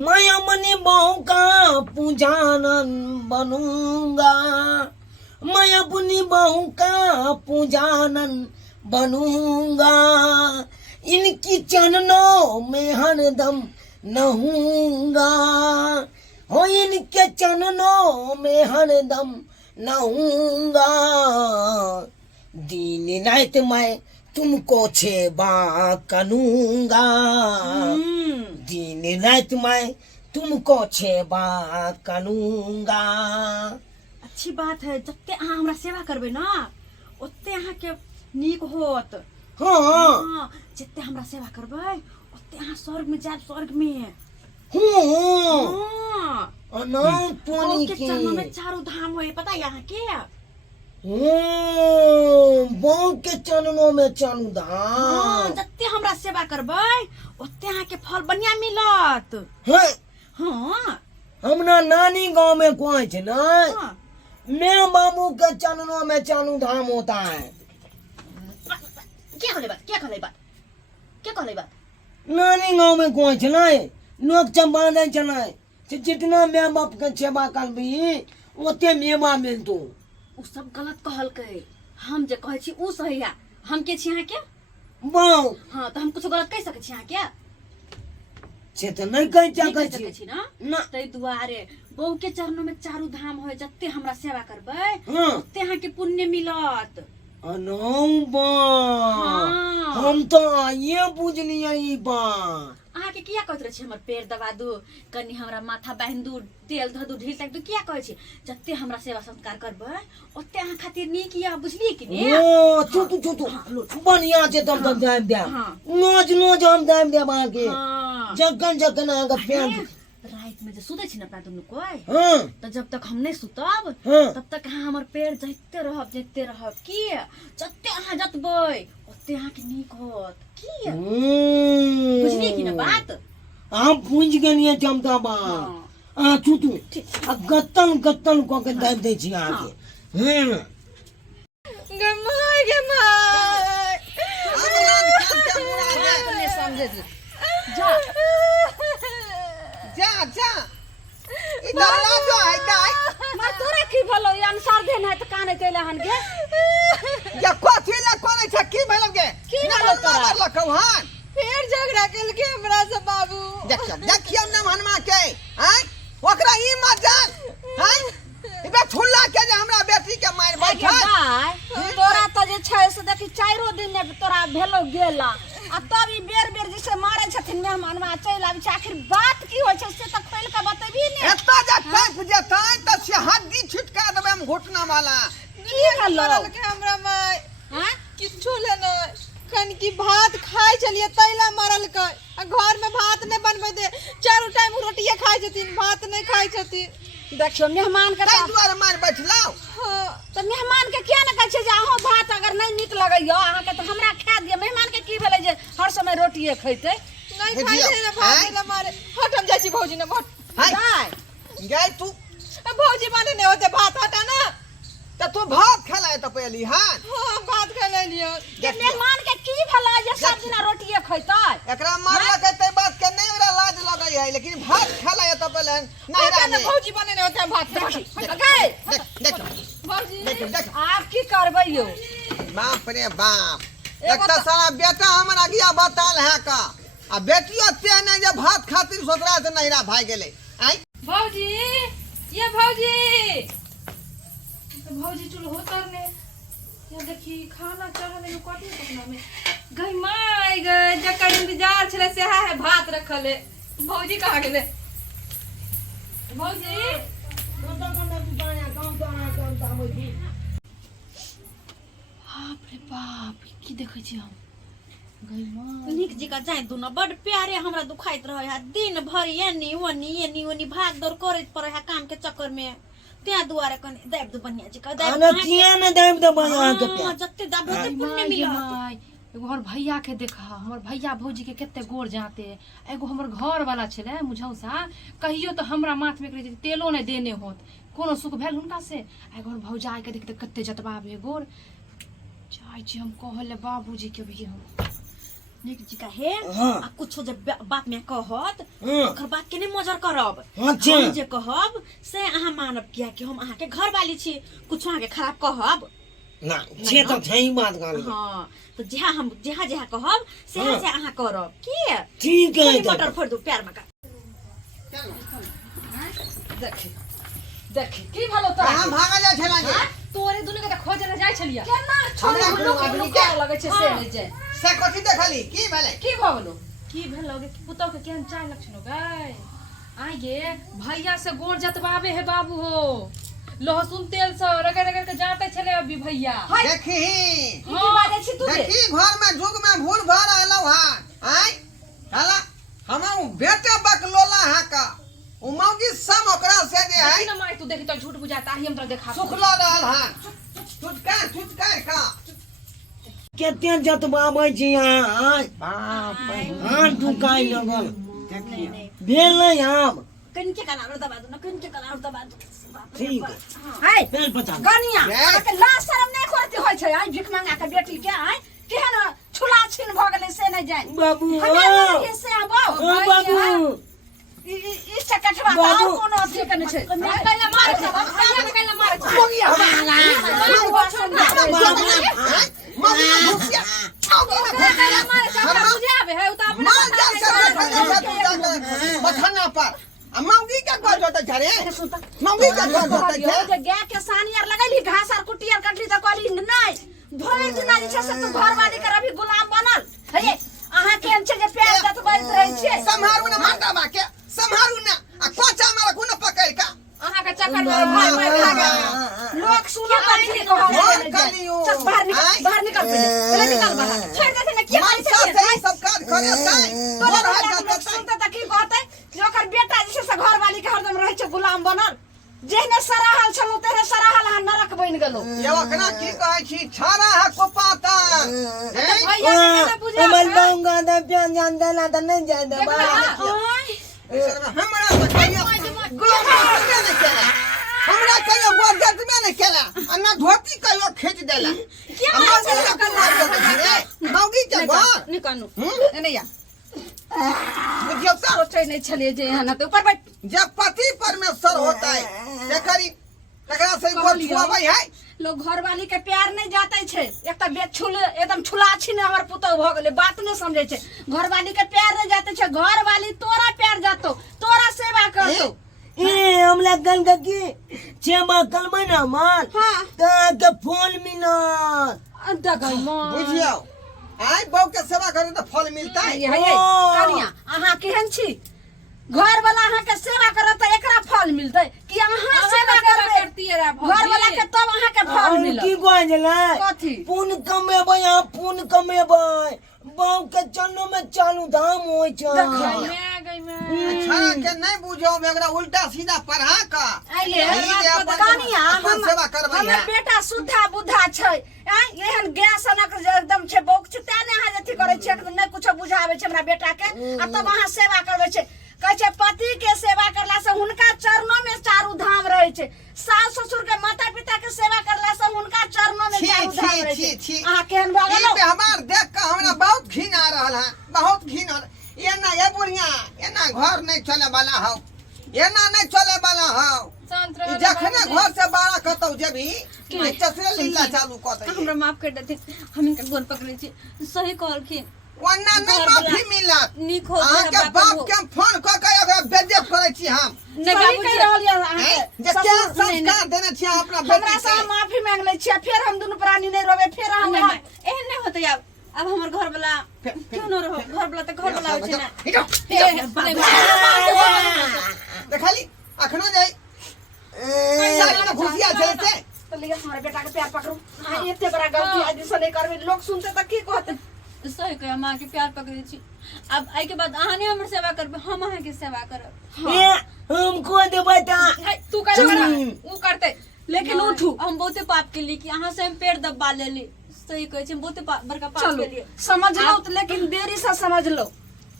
मैं अपनी बहू का पूजानन बनूंगा। मैं अपनी बहू का पूजानन बनूंगा। इनकी चरणों में हरदम नहूंगा। हो इनके चरणों में हरदम नहूंगा। दिन रात मैं तुमको सेवा करूंगा। दिन रात मैं तुमको सेवा करूंगा। अच्छी बात है। जत्ते अहाँ हमरा सेवा करबे ना ओत्ते अहाँ के नीक होत। हाँ हाँ, जत्ते हमरा सेवा करबे ओत्ते अहाँ स्वर्ग में जाब। स्वर्ग में हाँ अनंत पानी के की चरणों में चारों धाम होए, पता है यहाँ के? बहू के चरणों में चालू धाम। हाँ, जत्ते हमरा सेवा करबे ओत्ते अहाँ के फल बढ़िया मिलत। है हाँ हमरा नानी गांव में कोई है ना, हाँ। मैं बाबू के चरणों में चालू धाम होता है। क्या कहले बात? क्या कहले बात? क्या कहले बात? नानी गांव में कोई है ना, लोग चंबा दे चला जितना मैं बाप के सेवा कर भी ओते मेवा मिलतो। उ सब गलत कहल के। हम जे कहै छी उ सही है। हम के छी यहाँ के? बहू हाँ, तो हम कुछ गलत कह सकै छी यहाँ के? से तो नहीं कह नहीं कह सकै सकै छी ना? ना। तै दुआरे बहू के चरणों में चारू धाम होय, जत्ते हमरा सेवा करबै हाँ ओत्ते अहाँ के पुण्य मिलत। अनौबा हाँ। हम तो ये बुझलिए ई बात। अहाँ के किया कहत रहे छी हमर पैर दबा दू, कनी हमरा माथा बांध दू, तेल ध दू, ढील तक दू? किया कहै छी? जत्ते हमरा सेवा संस्कार करबै ओत्ते अहाँ खातिर नीक या, बुझलिए कि ने? ओ छुटू छुटू हाँ, लो। बढ़िया से तब तक दाम दे। हाँ। नोज नोज हम दाम दे आगे। हाँ। जगन जगन आगे पेड़। रात में जे सुते छी ना अपना दुनू कोई, हाँ तो जब तक हम नहीं सुतब हाँ तब तक अहाँ हमर पैर जते रहब की। जते अहाँ जतबै ओते अहाँ के नीक होत की। बुझलिए कि ना बात? आप पूछ गेलिए चमता बा। हाँ। आ छुटू ठीक। आ गत्तन गत्तन को के दाम दे छी आगे। हैं गमाय गमाय नहीं समझे जी। जा जा जा इधर ला जो है दाई मैं तोरा की भलो ये अनुसार देन है तो काने चले हन के। या कोथी ला कोने छ की भेल गे की ना भेल तोरा? मार लखौ हां फिर झगड़ा केल के हमरा से बाबू। देखियो ना हनमा के हैं ओकरा ई मत जान हैं इबे फुल्ला के जे हमरा बेटी के मार बैठा तोरा तो जे छै से देखी 4 दिन ने तोरा भेलो गेला आ तब ई बेर बेर जैसे मारे छथिन मेहमानवा चल आबी छै। आखिर बात की होय छै से त खोल के बतेबी ने। एता जे कैफ जेतै त से हड्डी छिटका देबे हम घुटना वाला। की भेलो? करल के हमरा माय हैं? किछो ले न कन की भात खाय चलिए तैला मरल के। आ घर में भात ने बनबे दे, चारों टाइम रोटिए खाय छथिन, भात नहीं खाय छथिन। देखियो मेहमान के तै दुआरे मार बैठलाओ। हाँ, तो मेहमान के किया न कहै छै जे अहो भात अगर नहीं निक लगैयो अहाँ के तो हमरा खा दिय। मेहमान के की भेलै जे हर समय रोटिए खैतै? नहीं खाय बुझियो, छे भात हैं? ले मारे। हट हम जाय छी भौजी ने भट। हाय जाय गई तू भौजी माने ने होते भात हटा ना। त तू भात खलाए त पहली हां हां भात खा ले लियो। जे मेहमान के की भेलै जे सब दिन रोटिए खैतै? एकरा मारला के ते बात के नहीं ओरा लाज लगई है लेकिन भात खलाए त पहले नहीं हटा ना रहे। भौजी माने ने होते भात देखी हट। गए देख भौजी देख आप की करबै यो? बाप रे बाप एक त सारा बेटा हमरा गिया बताल है का आ बेटियो ते ने जे भात खातिर ससुरा से नहिरा भाग गेले आई भौजी ये भौजी तो भौजी चलो होतर ने ये देखी खाना चढ़ले नु कथि पकना में गई माय गई जकर इंतजार छले से है भात रखले। भौजी कहां गेले? भौजी बाप रे बाप की देखै छी हम? गई मां निक जी का जाय दू न बड़ प्यारे हमरा दुखाइत रहे है। दिन भर एनी ओनी भाग दौड़ करैत पड़े है काम के चक्कर में। त्या दुआरे कने दाब दू बनिया जी का दाब अरे किया न दाम दे बना के पे। जत्ते दाब दे पुण्य मिलत। एगो हमर भैया के देखा, हमर भैया भौजी के केते गोर जाते। एगो हमर घर वाला छले मुझौसा, कहियो तो हमरा माथ में करे तेलो नहीं देने होत, कोनो सुख भेल हुनका से। एगो हमर भौजाई के देखते कते जतबाबे गोर। चाहे छी हम कहले बाबूजी के भी हम निक जी का है हाँ। आ कुछो जब बात में कहत हाँ। ओकर बात के नहीं मजर करब अच्छा। हम जे कहब से अहाँ मानब किया कि हम अहाँ के घर वाली छी कुछो अहाँ के खराब कहब ना छे तो सही बात गाल हाँ तो जहाँ हम जहाँ जहाँ कहब से हाँ। से अहाँ करब की ठीक है थोड़ी तो। मटर फोड़ दो प्यार में का देखी देखी की भलो तो कहाँ भागल जाइ छला जे तोरे दुनू के त खोजे ले जाय छलिया केना हमरा छोड़ कोनो आदमी क्या लगे छे से नहीं जाय से कथी देखली की भेलै की भलो की भेल लगे पुतौ के केहन चाय लक्षण गए आई गे भैया से गोड़ जतवावे है बाबू हो लहसुन तेल से रगड़ रगड़ के जाते छले अभी भैया देखी की बाजे छी तू रे देखी घर में जुग में भूल भर आइलौ हां आई हला हम बेटे बकलोला है का उमौगी सम ओकरा से जे है देखी ना माई तू देखी तो झूठ बुझाता ही हम तो देखा सुखला रहल है छुटका का केते जतबाबै छी यहाँ बाप रे हां दुकाई लगल देखी नहीं भेलै आम कनके कना और दबा दो ना कनके कना और दबा दो ठीक है हाय पेल पचा गनिया रे। के ला शरम नहीं करती होय छै आई भिख मांगा के बेटी के आई केहन छुला छीन भ गेलै से नहीं जाय बाबू हमें से आबो ओ बाबू ई चकटवा बाबू। गाँव कोनो अथी के नहीं छै कहला मार छ कहला मार छ मोगिया मौगी ने भूखिया बुझावे है उ त अपने मां जा बथना पर आ मौगी के घर जोते छरे मौगी के घर जोते छे जे गाय के सानी आर लगैली घास आर कुटी आर कटली त कहली नहीं भरि दिन जे छै से तू घर वाली कर अभी गुलाम बनल हे अहाँ केहन छै जे प्यार दत बरत रहै छै संहारू ने मांडा बा के संहारू ने आ कोचा मारा कोना पकड़ का अहाँ के चक्कर में भाई भाई भाग लोग सुनो कथी कहै और कलियो चल बाहर निकल पहले निकल बाहर छोड़ देते ना के मन मारे से ही सब काज करे ताई बोल है जाते सुनते त की कहते जे ओकर बेटा जे छै से घर वाली के हरदम रहै छै गुलाम बनल जेहने सराहल छलौ तेरे सराहल अहाँ नरक बनि गेलो ये ओकरा की कहै छी छारा है कोपाता भैया के ना बुझा हमर बांगा द प्यान जान देना त नहीं जाय दे हमरा से कहियो गोबर ने केला हमरा कहियो गोजत में ने केला अन्ना धोती कहियो खींच देला मौगी के घर निकानु नहीं या बुझियो सा सोचै नहीं छलिए जे यहाँ न तो ऊपर बैठ जब पति परमेश्वर होता है देखरी तकरा से गोर छुआबै है लोग घर वाली के प्यार नहीं जाते छे एक त बेछुल एकदम छुला छिन हमर पुतौ भ गेले बात नहीं समझे छे घर वाली के प्यार नहीं जाते छे घर वाली तोरा प्यार जातो तोरा सेवा करतो ए हमला कल की छेमा कल महीना मान हां त के फोन मिलत अंता गई मां बुझियो आई बहू के सेवा करे तो फल मिलता है हे कनिया अहाँ केहन छी घर वाला अहाँ के सेवा करत त एकरा फल मिलतै कि अहाँ सेवा करबे करती है घर वाला के तब अहाँ के फल मिलत की कहले कथी पुन कमेबै आ पुन कमेबै बाऊ के चन्नो में चालू धाम होय छै गई मैं अच्छा के नहीं बुझो मेरा उल्टा सीधा पढ़ा का आइले ई जे अपन- कनिया अपन सेवा करबै हमर है बेटा सुधा बुधा छै एहन गैस सनक जे एकदम छै बौक छै तेने अहाँ जथी करै छियै नहि कुछो बुझाबै छै हमरा बेटा के आ तब अहाँ सेवा करबै छै कहै छै पति के सेवा करला से हुनका चरणों में चारू धाम रहै छै सास ससुर के माता पिता के सेवा करला से हुनका चरणों में छी चारू धाम रहै छी छै छी अहाँ केहन भऽ ई गेलौ व्यवहार देख के हमरा बहुत घिन आ रहल है बहुत घिन एना ये बुढ़िया एना घर नहीं चले वाला हो एना नहीं चले वाला हो शांत ई रहो जखने घर से बाहर कतौ जेबी ई चसरे लीला चालू क दे हमरा माफ कर देते हम इनका गोर पकड़े छी सही कहलखिन वन्ना नहीं माफी मिलत नीक हो अहाँ के बाप के हम फोन क के ओकरा बेइज्जत करै छी हम नहीं बाबूजी रहल या अहाँ हैं? के जे क्या ससुर- नहीं, नहीं। संस्कार देने छी अपना हमरा बेटी से के माफी मांग ले छियै फिर हम दुनू प्राणी नहीं रोबे फिर हम एहन नहीं होते अब हमर घर वाला क्यों न रहो घर वाला तो घर वाला होय छै ना देखली अखनो जाई साला घुसिया चले से तो लिया हमारे बेटा के प्यार पकड़ू अहाँ एते बड़ा गलती आज से नहीं करबे लोग सुनते त की कहते सही कह माँ के प्यार पकड़े छी अब आई के बाद अहाँ नहीं हमर सेवा करबे हम अहाँ के सेवा करब ए हमको देबै त तू कर ऊ करते लेकिन उठू हम बहुते पाप के लिए कि अहाँ से हम पेड़ दबा लेली सही कहै छी बहुते बड़का पाप चलो के लिए समझ लो तो लेकिन देरी से समझ लो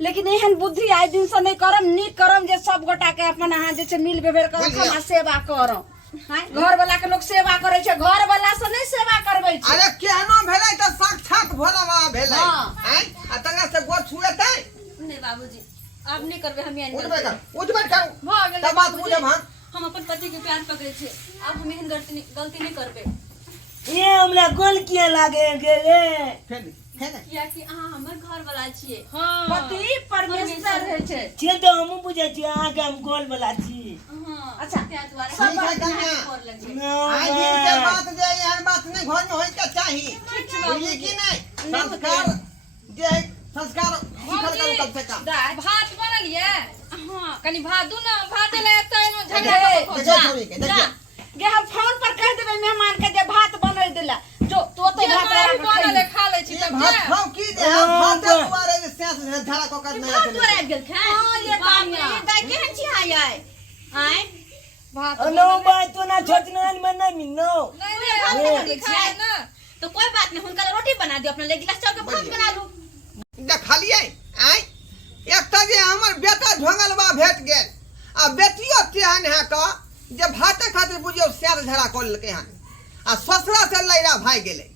लेकिन एहन बुद्धि आइ दिन से नहीं करम नीक करम जे सब गोटा के अपन अहाँ जे छै मिल बेबेर करम बुझलियै। हमरा सेवा करम घर वाला के लोग सेवा करे छे, घर वाला से नहीं सेवा करबै छे। अरे केहनो भेलै त साक्षात भोला बाबा भेलै हाँ। हैं आ तकरा से गोर छुएतै नहीं बाबूजी अब नहीं करबे, हम एहन उठबे गलती कर उठबे कर भ गेलै तब बात बाबूजी। बुझब हम हम अपन पति के प्यार पकड़े छे, अब हम एहन गलती नहीं करबे। ये हमरा गोल किया लागे गेले फेर किया कि अहाँ हमर घर वाला छिए, हाँ पति परमेश्वर है छे। छे तो हम बुझे छी अहाँ के हम गोल वाला छी हां अच्छा त्या द्वारा सही है कन्या। कर लग छे। ना आइ दिन के बात जे एहन बात नहीं घर में होय के चाही बुझलिए कि नहीं संस्कार जे है संस्कार सिखल करू कम से कम भात बनल ये हां कनी भात दू ना भात ले त एनो झगड़ा देखिए करो। छोरी के देखिए गे हम फोन पर कह देबे मेहमान के जे भात बनल देला, जो तो ये भात हमारी बना बनल है, के खा ले छी ये तब भात क्या? खाओ की जे है भात दुआरे जे सेंस झड़ा को कर नहीं भात रखे तोरा गेल खा। हां ये बाप रे, बात ये दाई केहन छी आय आय भात नो बाय तो ना छोटनान में नहीं मिनो नहीं भात नहीं बना ली खाए छियै। ना तो कोई बात नहीं, हुनका रोटी बना दियो, अपना ले गिलास चावल के भात बढ़िया। बना लू। देखलिए आइ एक त जे हमर बेटा ढोंगल बा भेट गेल आ बेटियो तेहन है का जे भाते खातिर बुझियो सेर झड़ा कर लेलकै हन आ ससुरा से लैरा भाई गेलै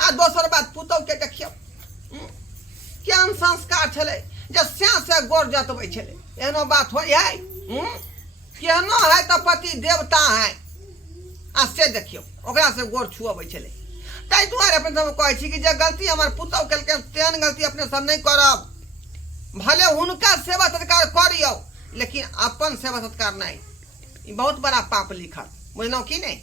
आ दोसर बात पुतौ के देखियो केहन संस्कार छलै जे स्याह से गोर जतबै छलै एहनो बात होय है केहनो है त पति देवता है आ से देखियो ओकरा से गोर छुअबै छलै ताहि दुआरे अपन सब कहै छी कि जे गलती हमर पुतौ केलकै तेहन गलती अपने सब नहीं करब। भले हुनका सेवा सत्कार करियो लेकिन अपन सेवा सत्कार नहीं, ई बहुत बड़ा पाप लिखल बुझलौ कि नहीं।